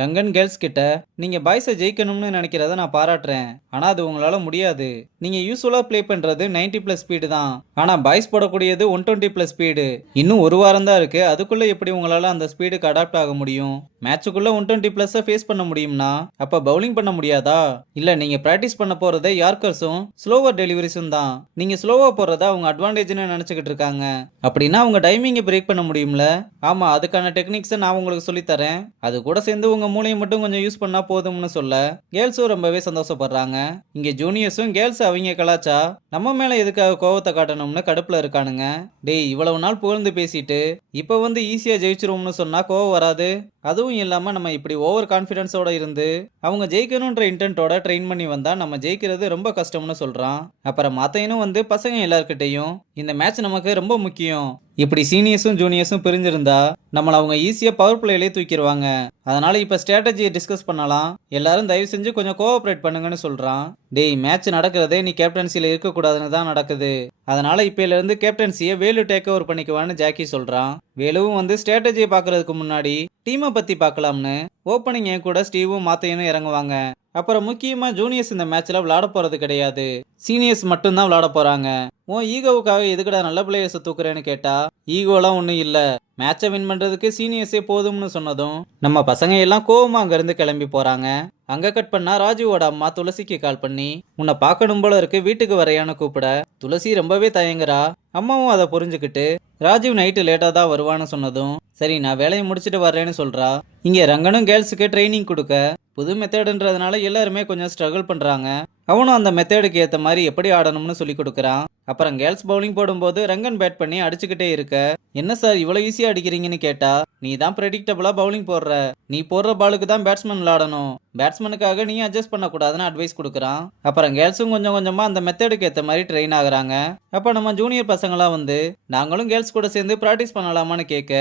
Rangan girls கிட்ட நீங்க பாய்ஸை ஜெயிக்கணும்னு நினைக்கிறத நான் பாராட்டுறேன். ஆனா அது உங்களால முடியாது. நீங்க யூஸ்வலா ப்ளே பண்றது 90 பிளஸ் ஸ்பீடு தான். ஆனா பாய்ஸ் போடக்கூடியது 120 பிளஸ் ஸ்பீடு. இன்னும் ஒரு வாரம் தான் இருக்கு. அதுக்குள்ள எப்படி உங்களால அந்த ஸ்பீடுக்கு அடாப்ட் ஆக முடியும்? மேட்சுக்குள்ள 120 பிளஸ் ஃபேஸ் பண்ண முடியும்னா அப்ப பவுலிங் பண்ண முடியாதா? இல்ல நீங்க பிராக்டிஸ் பண்ண போறதே யார்கர்ஸும் ஸ்லோவர் டெலிவரிஸும் தான். நீங்க ஸ்லோவா போறத அவங்க அட்வான்டேஜ்னு நினைச்சுக்கிட்டு இருக்காங்க. அப்படின்னா அவங்க டைமிங்கை பிரேக் பண்ண முடியும்ல? ஆமா, அதுக்கான டெக்னிக்ஸை நான் உங்களுக்கு சொல்லித்தரேன். அது கூட சேர்ந்து உங்க மூளையை மட்டும் கொஞ்சம் யூஸ் பண்ணா போதும்னு சொல்ல கேர்ள்ஸும் ரொம்பவே சந்தோஷப்படுறாங்க. இங்க ஜூனியர்ஸும் கேர்ள்ஸ் அவங்க கலாச்சா நம்ம மேல எதுக்காக கோவத்தை காட்டணும்னு கடுப்புல இருக்கானுங்க. டேய், இவ்வளவு நாள் புகழ்ந்து பேசிட்டு இப்ப வந்து ஈஸியா ஜெயிச்சிருவோம்னு சொன்னா கோவம் வராது? அதுவும் இல்லாம நம்ம இப்படி ஓவர் கான்பிடன்ஸோட இருந்து அவங்க ஜெயிக்கணும்ன்ற இன்டென்ட்டோட ட்ரெயின் பண்ணி வந்தா நம்ம ஜெயிக்கிறது ரொம்ப கஷ்டம்னு சொல்றான். அப்புறம் மத்தையனும் வந்து பசங்க எல்லார்கிட்டையும் இந்த மேட்ச் நமக்கு ரொம்ப முக்கியம். இப்படி சீனியர்ஸும் ஜூனியர்ஸும் பிரிஞ்சிருந்தா நம்மள அவங்க ஈஸியா பவர் பிளேலே தூக்கிடுவாங்க. அதனால இப்ப ஸ்ட்ராட்டஜியை டிஸ்கஸ் பண்ணலாம். எல்லாரும் தயவு செஞ்சு கொஞ்சம் கோஆபரேட் பண்ணுங்கன்னு சொல்றான். டேய், மேட்ச் நடக்கிறதே நீ கேப்டன்சில இருக்க கூடாதுன்னு தான் நடக்குது. அதனால இப்பல இருந்து கேப்டன்சியை வேலு டேக் ஓவர் பண்ணிக்குவான்னு ஜாக்கி சொல்றான். வேலுவும் வந்து ஸ்ட்ராட்டஜியை பாக்குறதுக்கு முன்னாடி டீமை பத்தி பார்க்கலாம்னு ஓப்பனிங் என் கூட ஸ்டீவும் மாத்தையனும் இறங்குவாங்க. அப்புறம் முக்கியமா ஜூனியர்ஸ் இந்த மேட்ச்ல விளையாட போறது கிடையாது. சீனியர்ஸ் மட்டும்தான் விளையாட போறாங்க. உன் ஈகோவுக்காக எதுக்குடா நல்ல பிளேயர்ஸை தூக்குறேன்னு கேட்டா ஈகோலாம் ஒன்றும் இல்லை, மேட்சை வின் பண்றதுக்கு சீனியர்ஸே போதும்னு சொன்னதும் நம்ம பசங்க எல்லாம் கோவமா அங்கிருந்து கிளம்பி போறாங்க. அங்க கட் பண்ணா ராஜுவோட அம்மா துளசிக்கு கால் பண்ணி உன்னை பார்க்கணும் போல இருக்கு, வீட்டுக்கு வரையான்னு கூப்பிட துளசி ரொம்பவே தயங்குறா. அம்மாவும் அதை புரிஞ்சுக்கிட்டு ராஜீவ் நைட்டு லேட்டா தான் வருவான்னு சொன்னதும் சரி நான் வேலையை முடிச்சுட்டு வர்றேன்னு சொல்றா. இங்க ரங்கனும் கேர்ள்ஸுக்கு ட்ரைனிங் கொடுக்க புது மெத்தடுன்றதுனால எல்லாருமே கொஞ்சம் ஸ்ட்ரகிள் பண்றாங்க. அவனும் அந்த மெத்தடுக்கு ஏற்ற மாதிரி எப்படி ஆடணும்னு சொல்லி கொடுக்குறான். அப்புறம் கேர்ள்ஸ் பவுலிங் போடும்போது ரங்கன் பேட் பண்ணி அடிச்சுக்கிட்டே இருக்க என்ன சார் இவ்வளவு ஈஸியா அடிக்கிறீங்கன்னு கேட்டா நீ தான் ப்ரெடிக்டபிளா பவுலிங் போடுற, நீ போடுற பாலுக்கு தான் பேட்ஸ்மேன் விளையாடணும், பேட்ஸ்மேனுக்காக நீ அட்ஜஸ்ட் பண்ணக்கூடாதுன்னு அட்வைஸ் கொடுக்குறான். அப்புறம் கேர்ள்ஸும் கொஞ்சம் கொஞ்சமா அந்த மெத்தடுக்கு ஏற்ற மாதிரி ட்ரெயின் ஆகுறாங்க. அப்ப நம்ம ஜூனியர் பசங்களாம் வந்து நாங்களும் கேர்ள்ஸ் கூட சேர்ந்து பிராக்டிஸ் பண்ணலாமான்னு கேட்க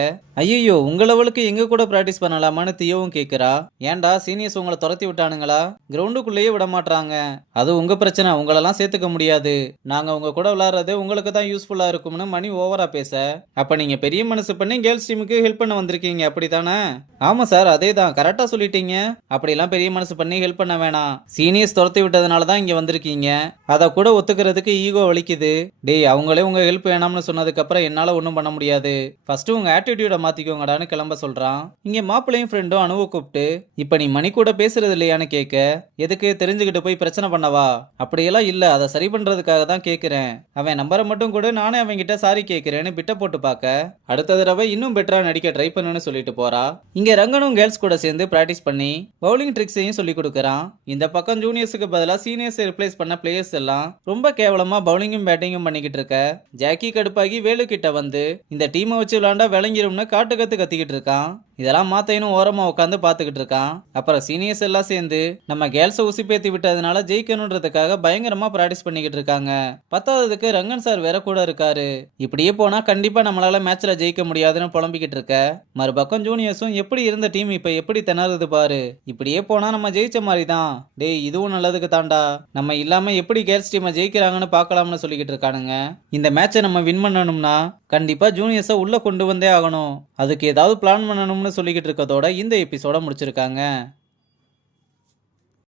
ஐயோ உங்க லெவலுக்கு எங்க கூட பிராக்டிஸ் பண்ணலாமான்னு தியோவும் கேட்கிறா. ஏன்டா சீனியர்ஸ் உங்களை துரத்தி விட்டானுங்களா? கிரவுண்டுக்குள்ளேயே விட மாட்டாங்க. அது உங்க பிரச்சனை, உங்களெல்லாம் சேர்த்துக்க முடியாது. நாங்க உங்க கூட விளையாடுறது உங்களுக்கு தான் யூஸ்ஃபுல்லா இருக்கும்னு மணி ஓவரா பேச அப்ப நீங்க பெரிய மனசு பண்ணி கேர்ள்ஸ் டீமுக்கு ஹெல்ப் பண்ண வந்திருக்கீங்க அப்படித்தானே? ஆமா சார், அதே தான், கரெக்டா சொல்லிட்டீங்க. அப்படிலாம் பெரிய மனசு பண்ணி ஹெல்ப் பண்ண வேணாம். சீனியர்ஸ் துரத்தி விட்டதுனால தான் இங்க வந்திருக்கீங்க. அதை கூட ஒத்துக்கிறதுக்கு ஈகோ வலிக்குது. டேய், அவங்களே உங்க ஹெல்ப் வேணாம்னு சொன்னதுக்கு அப்புறம் என்னால ஒன்றும் பண்ண முடியாது. ஃபர்ஸ்ட் உங்க ஆட்டிடியூட மாத்திக்கோங்கடான்னு கிளம்ப சொல்றான். இங்க மாப்பிள்ளையும் ஃப்ரெண்டும் அணுவை கூப்பிட்டு இப்ப நீ மணி கூட பேசுறது இல்லையான்னு கேட்க எதுக்கு, தெரிஞ்சுக்கிட்டு போய் பிரச்சனை பண்ணவா? அப்படியெல்லாம் இல்ல, அதை சரி பண்றதுக்காக தான் கேட்கிறேன். அவன் நம்பரை மட்டும் கூட நானே அவங்க கிட்ட சாரி கேட்கிறேன்னு பிட்ட போட்டு பார்க்க அடுத்த தடவை இன்னும் பெட்டரா நடிக்க ட்ரை பண்ணுன்னு சொல்லிட்டு போறா. இங்க ரங்கனும் கேர்ள்ஸ் கூட சேர்ந்து பிராக்டிஸ் பண்ணி பவுலிங் ட்ரிக்ஸையும் சொல்லி கொடுக்கறான். இந்த பக்கம் ஜூனியர்ஸுக்கு பதிலா சீனியர்ஸ் ரிப்ளேஸ் பண்ண பிளேயர்ஸ் எல்லாம் ரொம்ப கேவலமா பவுலிங்கும் பேட்டிங்கும் பண்ணிக்கிட்டு இருக்க ஜாக்கி கடுப்பாகி வேலு கிட்ட வந்து இந்த டீமை வச்சு விளையாண்டா விளங்கிரும்னு காட்டு கத்து கத்திக்கிட்டு இருக்கான். இதெல்லாம் மாத்தையனும் ஓரமா உட்காந்து பாத்துக்கிட்டு இருக்கான். அப்புறம் சீனியர்ஸ் எல்லாம் சேர்ந்து நம்ம கேர்ள்ஸை உசிப்பேத்தி விட்டதுனால ஜெயிக்கணும்ன்றதுக்காக பயங்கரமா பிராக்டிஸ் பண்ணிக்கிட்டு இருக்காங்க. பத்தாவதுக்கு ரங்கன் சார் வேற கூட இருக்காரு. இப்படியே போனா கண்டிப்பா நம்மளால மேட்ச்ல ஜெயிக்க முடியாதுன்னு புலம்பிக்கிட்டு இருக்க மறுபக்கம் ஜூனியர்ஸும் எப்படி இருந்த டீம் இப்ப எப்படி திணறுது பாரு, இப்படியே போனா நம்ம ஜெயிச்ச மாதிரி தான். டேய், இதுவும் நல்லதுக்கு தாண்டா, நம்ம இல்லாம எப்படி கேர்ள்ஸ் டீமை ஜெயிக்கிறாங்கன்னு பார்க்கலாம்னு சொல்லிக்கிட்டு இருக்கானுங்க. இந்த மேட்சை நம்ம வின் பண்ணணும்னா கண்டிப்பா ஜூனியர்ஸை உள்ள கொண்டு வந்தே ஆகணும். அதுக்கு ஏதாவது பிளான் பண்ணணும்னு சொல்லிக்கிட்டு இருக்கதோட இந்த எபிசோட முடிச்சிருக்காங்க.